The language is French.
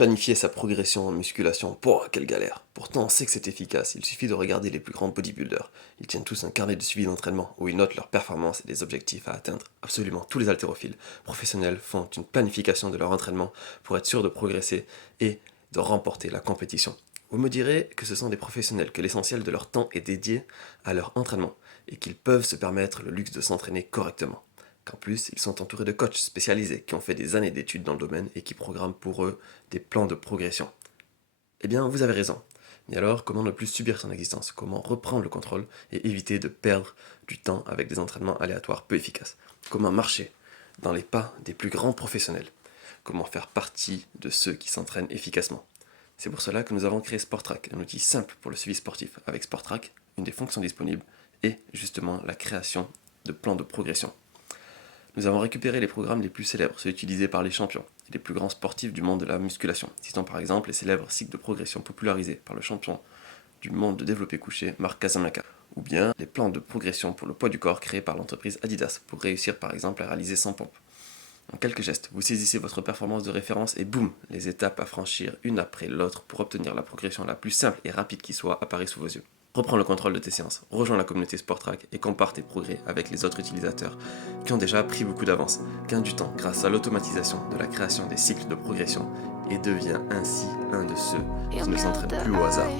Planifier sa progression en musculation, pouah, quelle galère. Pourtant, on sait que c'est efficace, il suffit de regarder les plus grands bodybuilders. Ils tiennent tous un carnet de suivi d'entraînement où ils notent leurs performances et les objectifs à atteindre. Absolument tous les haltérophiles professionnels font une planification de leur entraînement pour être sûrs de progresser et de remporter la compétition. Vous me direz que ce sont des professionnels, que l'essentiel de leur temps est dédié à leur entraînement et qu'ils peuvent se permettre le luxe de s'entraîner correctement. Qu'en plus, ils sont entourés de coachs spécialisés qui ont fait des années d'études dans le domaine et qui programment pour eux des plans de progression. Eh bien, vous avez raison. Mais alors, comment ne plus subir son existence? Comment reprendre le contrôle et éviter de perdre du temps avec des entraînements aléatoires peu efficaces? Comment marcher dans les pas des plus grands professionnels? Comment faire partie de ceux qui s'entraînent efficacement? C'est pour cela que nous avons créé SportTrack, un outil simple pour le suivi sportif. Avec SportTrack, une des fonctions disponibles est justement la création de plans de progression. Nous avons récupéré les programmes les plus célèbres, ceux utilisés par les champions et les plus grands sportifs du monde de la musculation. Citons par exemple les célèbres cycles de progression popularisés par le champion du monde de développé couché Mark Casablanca, ou bien les plans de progression pour le poids du corps créés par l'entreprise Adidas pour réussir par exemple à réaliser 100 pompes. En quelques gestes, vous saisissez votre performance de référence et boum, les étapes à franchir une après l'autre pour obtenir la progression la plus simple et rapide qui soit apparaissent sous vos yeux. Reprends le contrôle de tes séances, rejoins la communauté SportTrack et compare tes progrès avec les autres utilisateurs qui ont déjà pris beaucoup d'avance. Gagne du temps grâce à l'automatisation de la création des cycles de progression et deviens ainsi un de ceux qui ne s'entraînent plus au hasard.